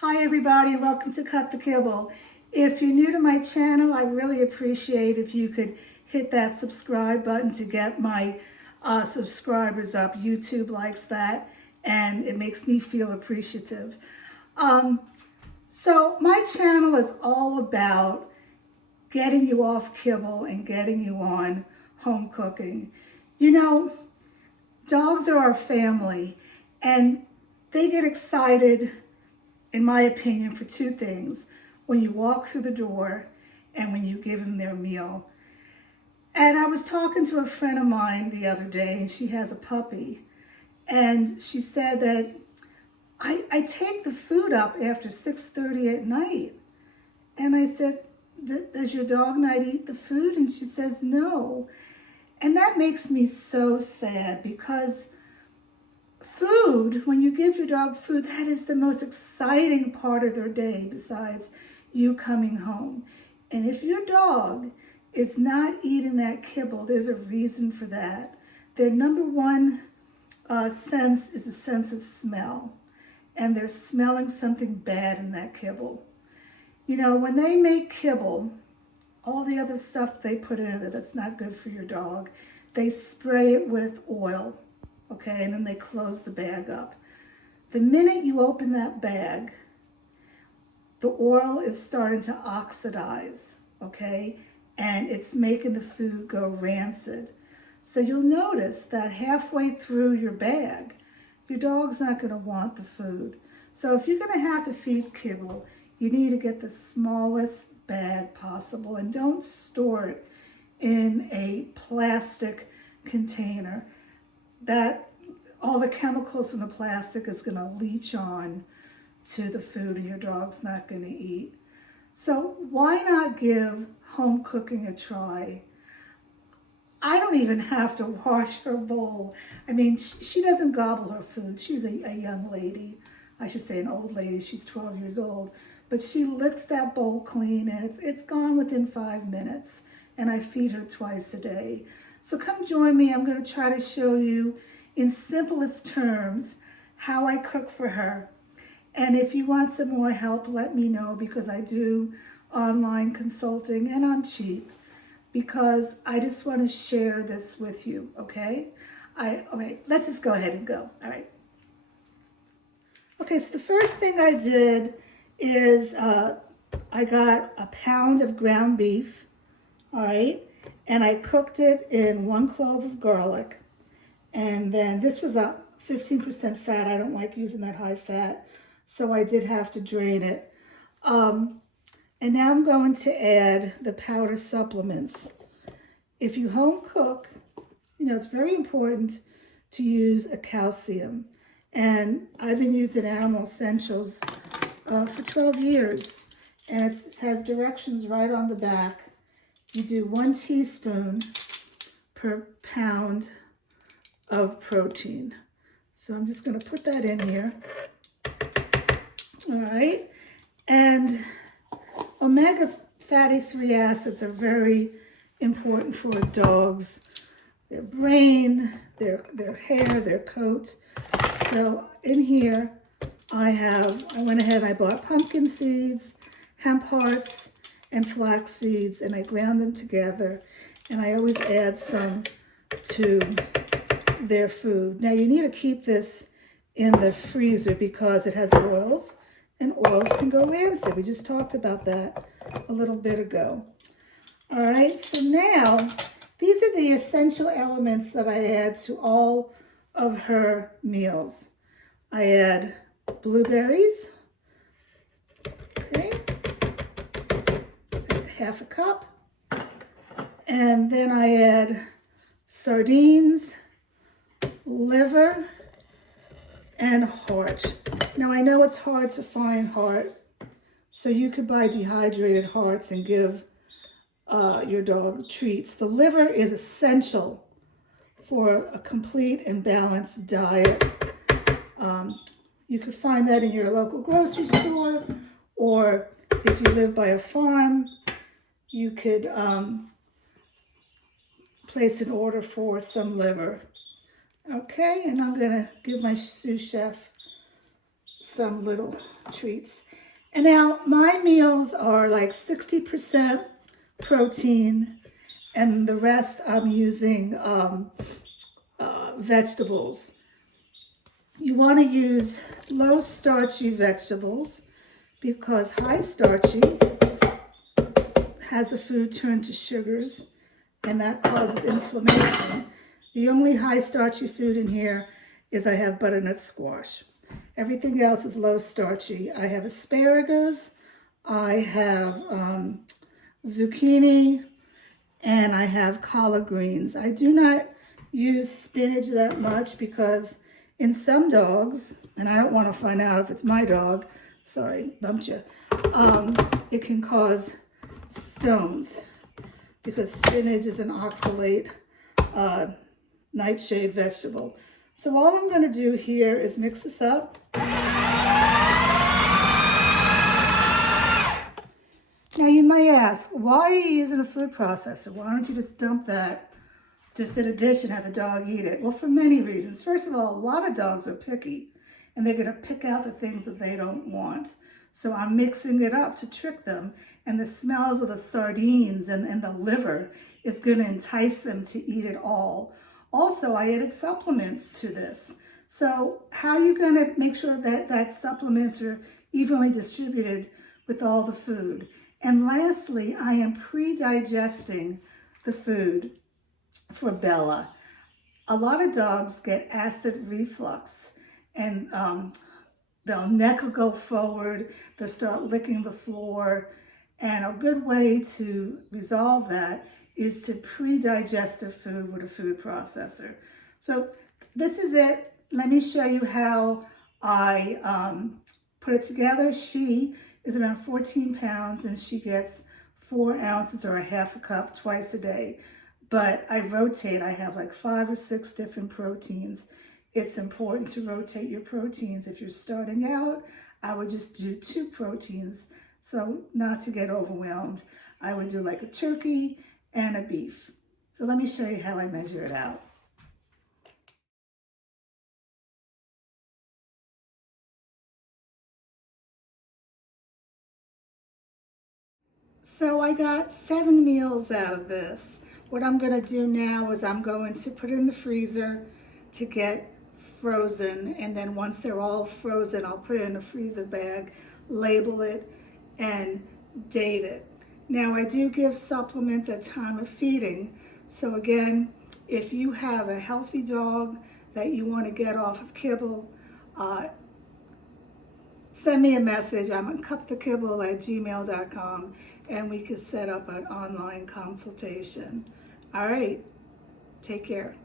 Hi everybody, welcome to Cut the Kibble. If you're new to my channel, I really appreciate if you could hit that subscribe button to get my subscribers up. YouTube likes that and it makes me feel appreciative. So my channel is all about getting you off kibble and getting you on home cooking. You know, dogs are our family and they get excited, in my opinion, for two things: when you walk through the door and when you give them their meal. And I was talking to a friend of mine the other day, and she has a puppy, and she said that I take the food up after 6:30 at night. And I said, does your dog not eat the food? And she says, no. And that makes me so sad, because food, when you give your dog food, that is the most exciting part of their day besides you coming home. And if your dog is not eating that kibble, there's a reason for that. Their number one sense is a sense of smell, and they're smelling something bad in that kibble. You know, when they make kibble, all the other stuff they put in it that's not good for your dog, they spray it with oil. Okay, and then they close the bag up. The minute you open that bag, the oil is starting to oxidize, okay? And it's making the food go rancid. So you'll notice that halfway through your bag, your dog's not gonna want the food. So if you're gonna have to feed kibble, you need to get the smallest bag possible, and don't store it in a plastic container. That all the chemicals from the plastic is going to leach on to the food, and your dog's not going to eat. So why not give home cooking a try? I don't even have to wash her bowl. I mean, she doesn't gobble her food. She's a young lady. I should say an old lady. She's 12 years old. But she licks that bowl clean, and it's gone within 5 minutes. And I feed her twice a day. So come join me. I'm going to try to show you in simplest terms how I cook for her. And if you want some more help, let me know, because I do online consulting and I'm cheap, because I just want to share this with you, okay? Okay, let's just go ahead and go. All right. Okay, so the first thing I did is I got a pound of ground beef, all right? And I cooked it in 1 clove of garlic. And then this was a 15% fat. I don't like using that high fat, so I did have to drain it. And now I'm going to add the powder supplements. If you home cook, you know, it's very important to use a calcium. And I've been using Animal Essentials for 12 years. And it has directions right on the back. You do 1 teaspoon per pound of protein. So I'm just going to put that in here. All right. And omega fatty 3 acids are very important for dogs, their brain, their hair, their coat. So in here I went ahead and I bought pumpkin seeds, hemp hearts, and flax seeds, and I ground them together, and I always add some to their food. Now you need to keep this in the freezer because it has oils, and oils can go rancid. We just talked about that a little bit ago. All right, so now these are the essential elements that I add to all of her meals. I add blueberries, okay, half a cup. And then I add sardines, liver, and heart. Now I know it's hard to find heart, so you could buy dehydrated hearts and give your dog treats. The liver is essential for a complete and balanced diet. You could find that in your local grocery store, or if you live by a farm, you could place an order for some liver. Okay, and I'm gonna give my sous chef some little treats. And now my meals are like 60% protein, and the rest I'm using vegetables. You want to use low starchy vegetables because high starchy has the food turn to sugars, and that causes inflammation. The only high starchy food in here is I have butternut squash. Everything else is low starchy. I have asparagus, I have zucchini, and I have collard greens. I do not use spinach that much because in some dogs, and I don't want to find out if it's my dog, sorry, bumped you, it can cause stones because spinach is an oxalate nightshade vegetable. So all I'm going to do here is mix this up. Now you might ask, why are you using a food processor? Why don't you just dump that just in a dish and have the dog eat it? Well, for many reasons. First of all, a lot of dogs are picky and they're going to pick out the things that they don't want. So I'm mixing it up to trick them, and the smells of the sardines and the liver is going to entice them to eat it all. Also, I added supplements to this. So how are you going to make sure that supplements are evenly distributed with all the food? And lastly, I am pre-digesting the food for Bella. A lot of dogs get acid reflux, and their neck will go forward, they'll start licking the floor, and a good way to resolve that is to pre-digest their food with a food processor. So this is it. Let me show you how I put it together. She is around 14 pounds and she gets 4 ounces or a half a cup twice a day. But I rotate. I have like 5 or 6 different proteins. It's important to rotate your proteins. If you're starting out, I would just do 2 proteins. So not to get overwhelmed, I would do like a turkey and a beef. So let me show you how I measure it out. So I got 7 meals out of this. What I'm going to do now is I'm going to put it in the freezer to get frozen, and then once they're all frozen, I'll put it in a freezer bag, label it, and date it. Now I do give supplements at time of feeding. So again, if you have a healthy dog that you want to get off of kibble, send me a message. I'm at cupthekibble@gmail.com, and we can set up an online consultation. All right, take care.